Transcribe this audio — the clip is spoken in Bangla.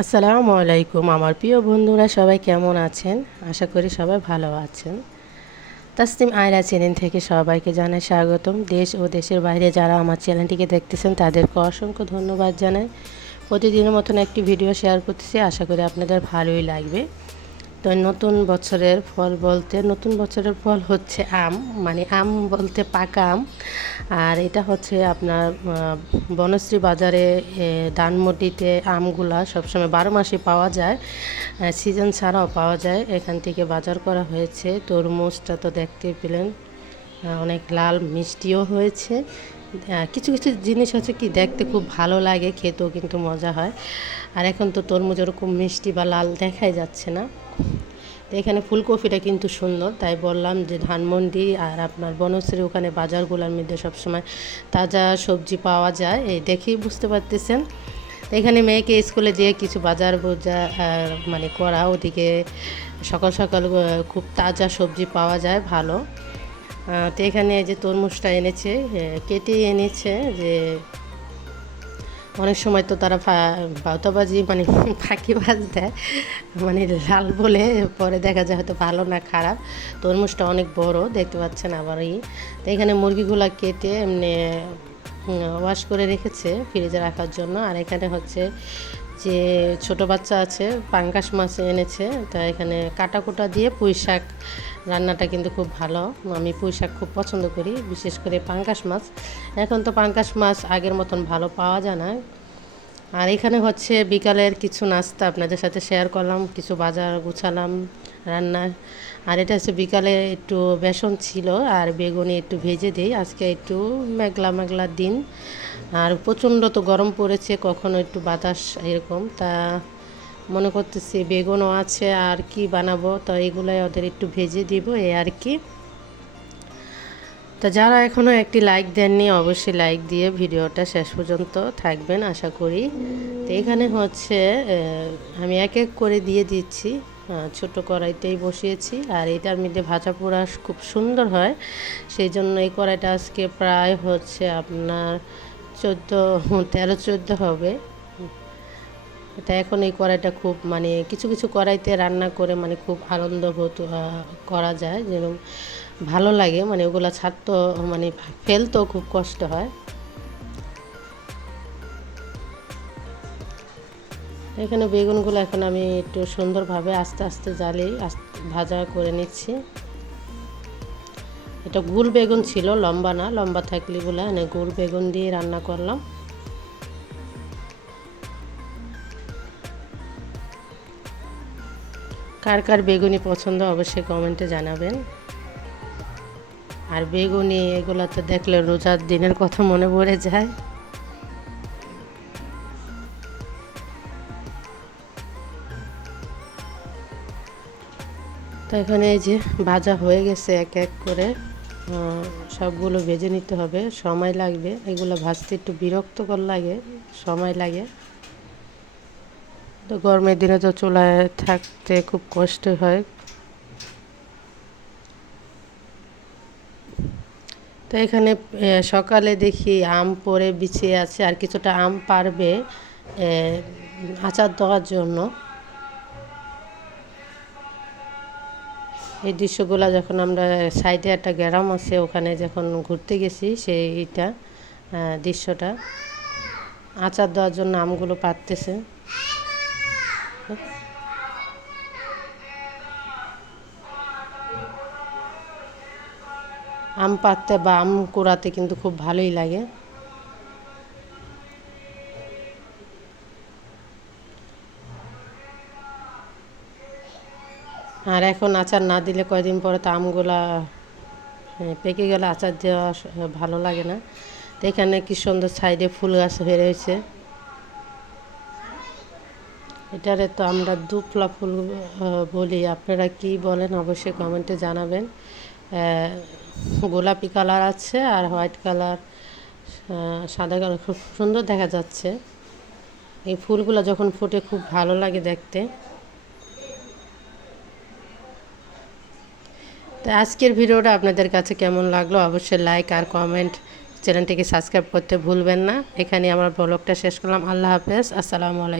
আসসালামু আলাইকুম আমার প্রিয় বন্ধুরা, সবাই কেমন আছেন? আশা করি সবাই ভালো আছেন। তাসলিম আয়রা চ্যানেল থেকে সবাইকে জানাই স্বাগতম। দেশ ও দেশের বাইরে যারা আমার চ্যানেলটিকে দেখতেছেন, তাদেরকে অসংখ্য ধন্যবাদ জানাই। প্রতিদিনের মতন একটি ভিডিও শেয়ার করতেছি, আশা করি আপনাদের ভালোই লাগবে। তো নতুন বছরের ফল বলতে, নতুন বছরের ফল হচ্ছে আম মানে আম বলতে পাকা আম। আর এটা হচ্ছে আপনার বনশ্রী বাজারে ধানমন্ডিতে আমগুলা সবসময় বারো মাসে পাওয়া যায় সিজন ছাড়াও পাওয়া যায়। এখান থেকে বাজার করা হয়েছে। তরমুজটা তো দেখতে পেলেন অনেক লাল মিষ্টিও হয়েছে। কিছু কিছু জিনিস হচ্ছে কি, দেখতে খুব ভালো লাগে, খেতেও কিন্তু মজা হয়। আর এখন তো তরমুজ ওরকম মিষ্টি বা লাল দেখাই যাচ্ছে না। তো এখানে ফুলকপিটা কিন্তু সুন্দর তাই বললাম যে ধানমন্ডি আর আপনার বনশ্রী ওখানে বাজারগুলোর মধ্যে সবসময় তাজা সবজি পাওয়া যায়, এই দেখেই বুঝতে পারতেছেন। এখানে মেয়েকে স্কুলে দিয়ে কিছু বাজার বোজা মানে করা, ওদিকে সকাল সকাল খুব তাজা সবজি পাওয়া যায়, ভালো। তো এখানে যে তরমুজটা এনেছে কেটে এনেছে যে অনেক সময় তো তারা বাউতাবাজি মানে ফাঁকিবাজ দেয় মানে লাল বলে পরে দেখা যায় হয়তো ভালো না খারাপ। তরমুজটা অনেক বড়, দেখতে পাচ্ছেন আবার তো এখানে মুরগিগুলো কেটে এমনি ওয়াশ করে রেখেছে ফ্রিজে রাখার জন্য। আর এখানে হচ্ছে যে ছোট বাচ্চা আছে পাঙ্কাশ মাছ এনেছে, তা এখানে কাটা কুটা দিয়ে পুঁই শাক রান্নাটা কিন্তু খুব ভালো। আমি পুঁই শাক খুব পছন্দ করি, বিশেষ করে পাঙ্কাশ মাছ। এখন তো পাঙ্কাশ মাছ আগের মতন ভালো পাওয়া যায় না। আর এখানে হচ্ছে বিকালের কিছু নাস্তা আপনাদের সাথে শেয়ার করলাম, কিছু বাজার গুছালাম। রান্না। আর এটা হচ্ছে বিকালে একটু বেসন ছিল, আর বেগুনি একটু ভেজে দিই। আজকে একটু মেঘলা মেঘলা দিন। আর প্রচণ্ড তো গরম পড়েছে, কখনো একটু বাতাস এরকম। তা মনে করতেছি বেগুনও আছে, আর কি বানাবো? তো এগুলাই ওদের একটু ভেজে দিব এই আর কি। তো যারা এখনও একটি লাইক দেননি, অবশ্যই লাইক দিয়ে ভিডিওটা শেষ পর্যন্ত থাকবেন, আশা করি। তো এখানে হচ্ছে আমি এক এক করে দিয়ে দিচ্ছি। ছোট কড়াইতেই বসিয়েছি। আর এটার মধ্যে ভাজা পোড়া খুব সুন্দর হয়। সেই জন্য এই কড়াইটা আজকে প্রায় হচ্ছে আপনার চোদ্দ, তেরো, চোদ্দ হবে। এটা এখন এই কড়াইটা খুব মানে কিছু কিছু কড়াইতে রান্না করে মানে খুব আনন্দ করা যায়। যেরকম ভালো লাগে। মানে ওগুলো ছাড়তো মানে ফেলতেও খুব কষ্ট হয়। এখানে বেগুনগুলো এখন আমি একটু সুন্দরভাবে আস্তে আস্তে জ্বালি ভাজা করে নিচ্ছি। এটা গুল বেগুন ছিল, লম্বা না, লম্বা থাকলে বলে মানে গুল বেগুন দিয়ে রান্না করলাম। কার কার বেগুনি পছন্দ অবশ্যই কমেন্টে জানাবেন। আর বেগুনি এগুলো তো দেখলে রোজার দিনের কথা মনে পড়ে যায়। তো এখানে এই যে ভাজা হয়ে গেছে এক এক করে। সবগুলো ভেজে নিতে হবে, সময় লাগবে। এগুলো ভাজতে একটু বিরক্তকর লাগে, সময় লাগে। তো গরমের দিনে তো চুলায় থাকতে খুব কষ্ট হয়। তো এখানে সকালে দেখি আম পরে বিছিয়ে আছে, আর কিছুটা আম পারবে আচার দেওয়ার জন্য। এই দৃশ্যগুলো যখন আমরা সাইডে একটা গ্রাম আছে, ওখানে যখন ঘুরতে গেছি, সেইটা দৃশ্যটা। আচার দেওয়ার জন্য আমগুলো পাততেছে আম পাততে বা আম কুড়াতে কিন্তু খুব ভালোই লাগে। আর এখন আচার না দিলে কয়দিন পরে তো আমগুলা পেকে গেলে আচার দেওয়া ভালো লাগে না। তো এখানে কি সুন্দর সাইডে ফুল গাছ হয়ে রয়েছে। এটারে তো আমরা দুপলা ফুল বলি। আপনারা কি বলেন অবশ্যই কমেন্টে জানাবেন। গোলাপি কালার আছে আর হোয়াইট কালার সাদা কালার খুব সুন্দর দেখা যাচ্ছে। এই ফুলগুলো যখন ফুটে খুব ভালো লাগে দেখতে। তো আজকের ভিডিওটা আপনাদের কাছে কেমন লাগল অবশ্যই লাইক আর কমেন্ট চ্যানেলটিকে সাবস্ক্রাইব করতে ভুলবেন না। এখানে আমার ব্লগটা শেষ করলাম। আল্লাহ হাফেজ। আসসালামু আলাইকুম।